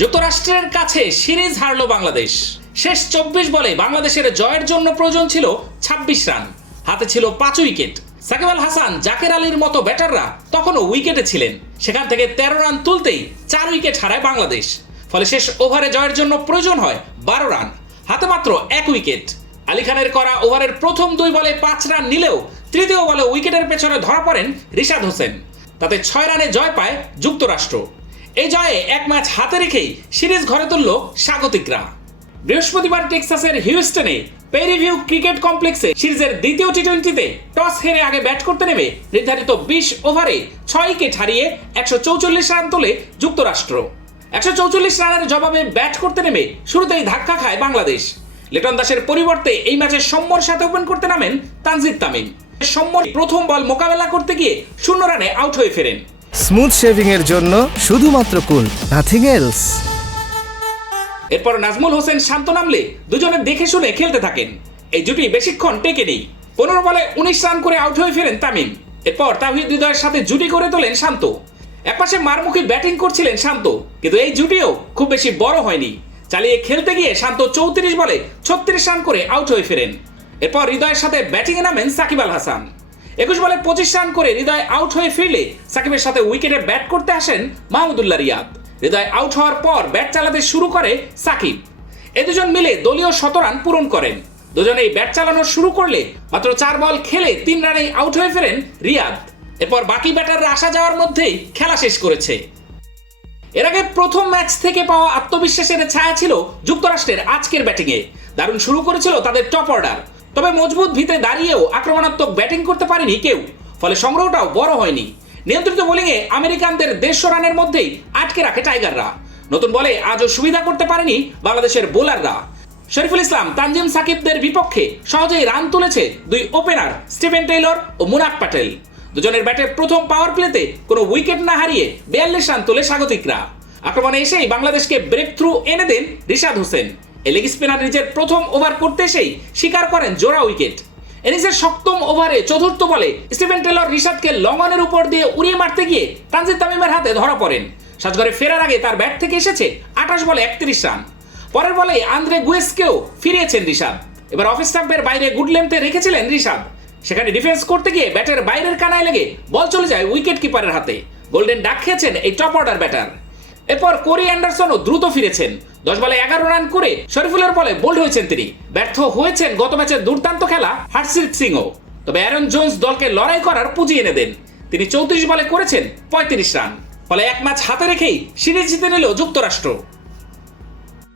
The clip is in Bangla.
যুক্তরাষ্ট্রের কাছে সিরিজ হারল বাংলাদেশ। শেষ 24 বলে বাংলাদেশের জয়ের জন্য প্রয়োজন ছিল 26 রান, হাতে ছিল 5 উইকেট। সাকিব আল হাসান, জাকের আলীর মতো ব্যাটাররা তখনও উইকেটে ছিলেন। সেখান থেকে 13 রান তুলতেই 4 উইকেট হারায় বাংলাদেশ। ফলে শেষ ওভারে জয়ের জন্য প্রয়োজন হয় 12 রান, হাতে মাত্র 1 উইকেট। আলী খানের করা ওভারের প্রথম 2 বলে 5 রান নিলেও তৃতীয় বলে উইকেটের পেছনে ধরা পড়েন রিশাদ হোসেন। তাতে 6 রানে জয় পায় যুক্তরাষ্ট্র। এই জয়ে এক ম্যাচ হাতে রেখেই সিরিজ ঘরে তুলল স্বাগতিকরা। বৃহস্পতিবার টেক্সাসের হিউস্টনে পেরিভিউ ক্রিকেট কমপ্লেক্সে সিরিজের দ্বিতীয় টি-20তে টস হেরে আগে ব্যাট করতে নেমে নির্ধারিত 20 ওভারে 6 উইকেট হারিয়ে 144 রান তোলে যুক্তরাষ্ট্র। 144 রানের জবাবে ব্যাট করতে নেমে শুরুতেই ধাক্কা খায় বাংলাদেশ। লিটন দাসের পরিবর্তে এই ম্যাচে সৌম্যর সাথে ওপেন করতে নামেন তানজিদ তামিম। সৌম্য প্রথম বল মোকাবেলা করতে গিয়ে 0 রানে আউট হয়ে ফেরেন। স্মুথ শেভিং এর জন্য শুধুমাত্র কুল, নাথিং এলস। এরপর নাজমুল হোসেন শান্ত নামলে দুজনে দেখে শুনে খেলতে থাকেন। এই জুটি বেশিক্ষণ টেকেনি। 15 বলে 19 রান করে আউট হয়ে ফেরেন তামিম। এরপর তাওহিদ হৃদয়ের সাথে জুটি করে তোলেন শান্ত। একপাশে মারমুখী ব্যাটিং করছিলেন শান্ত, কিন্তু এই জুটিও খুব বেশি বড় হয়নি। চালিয়ে খেলতে গিয়ে শান্ত 34 বলে 36 রান করে আউট হয়ে ফেরেন। এরপর হৃদয়ের সাথে ব্যাটিংয়ে নামেন সাকিব আল হাসান। 21 বলে 25 রান করে হৃদয় আউট হয়ে ফিরলে সাকিবের সাথে উইকেটে ব্যাট করতে আসেন মাহমুদুল্লাহ রিয়াদ। হৃদয় আউট হওয়ার পর ব্যাট চালাতে শুরু করে সাকিব। এই দুজন মিলে দলীয় 100 রান পূরণ করেন। দুজনেই ব্যাট চালানো শুরু করলে মাত্র 4 বল খেলে 3 রানেই আউট হয়ে ফেরেন রিয়াদ। এরপর বাকি ব্যাটাররা আসা যাওয়ার মধ্যেই খেলা শেষ করেছে। এর আগে প্রথম ম্যাচ থেকে পাওয়া আত্মবিশ্বাসের ছায়া ছিল যুক্তরাষ্ট্রের আজকের ব্যাটিংয়ে। দারুণ শুরু করেছিল তাদের টপ অর্ডার, তবে মজবুত ভিতে দাঁড়িয়েও আক্রমণাত্মক ব্যাটিং করতে পারেনি কেউ। ফলে সংগ্রহটাও বড় হয়নি। নিয়ন্ত্রিত বোলিংয়ে আমেরিকানদের 150 রানের মধ্যেই আটকে রাখে টাইগাররা। নতুন বলে আজও সুবিধা করতে পারেনি বাংলাদেশের বোলাররা। শরীফুল ইসলাম, তানজিম সাকিবদের বিপক্ষে সহজেই রান তুলেছে 2 ওপেনার স্টিভেন টেইলর ও মুনাফ প্যাটেল। দুজনের ব্যাটে প্রথম পাওয়ার প্লেতে কোনো উইকেট না হারিয়ে 42 রান তোলে স্বাগতিকরা। আক্রমণে এসেই বাংলাদেশকে ব্রেক থ্রু এনে দেন রিশাদ হোসেন। এই লেগ স্পিনার নিজের প্রথম ওভার করতে এসেই শিকার করেন জোড়া উইকেট। ইনিংসের 7ম ওভারে 4র্থ বলে স্টিভেন টেইলর রিশাদকে লং অনের উপর দিয়ে উড়িয়ে মারতে গিয়ে তানজিদ তামিমের হাতে ধরা পড়েন। সাজঘরে ফেরার আগে তার ব্যাট থেকে এসেছে 28 বলে 31 রান। পরের বলে আন্দ্রে গুয়েসকেও ফিরিয়েছেন রিশাদ। এবার অফ স্টাম্পের বাইরে গুড লেন্থে রেখেছিলেন রিশাদ। সেখানে ডিফেন্স করতে গিয়ে ব্যাটের বাইরের কানায় লেগে বল চলে যায় উইকেট কিপারের হাতে। গোল্ডেন ডাক খেয়েছেন এই টপ অর্ডার ব্যাটার। এরপর কোরি অ্যান্ডারসনও দ্রুত ফিরেছেন। 10 বলে 11 রান করে শরীফুলের বলে বোল্ড হয়েছেন তিনি। ব্যর্থ হয়েছেন গত ম্যাচের দুর্দান্ত খেলা হারসিপ সিংও। তবে অ্যারন জোন্স দলকে লড়াই করার পুঁজি এনে দেন। তিনি 34 বলে করেছেন 35 রান। ফলে এক ম্যাচ হাতে রেখেই সিরিজ জিতে নিল যুক্তরাষ্ট্র।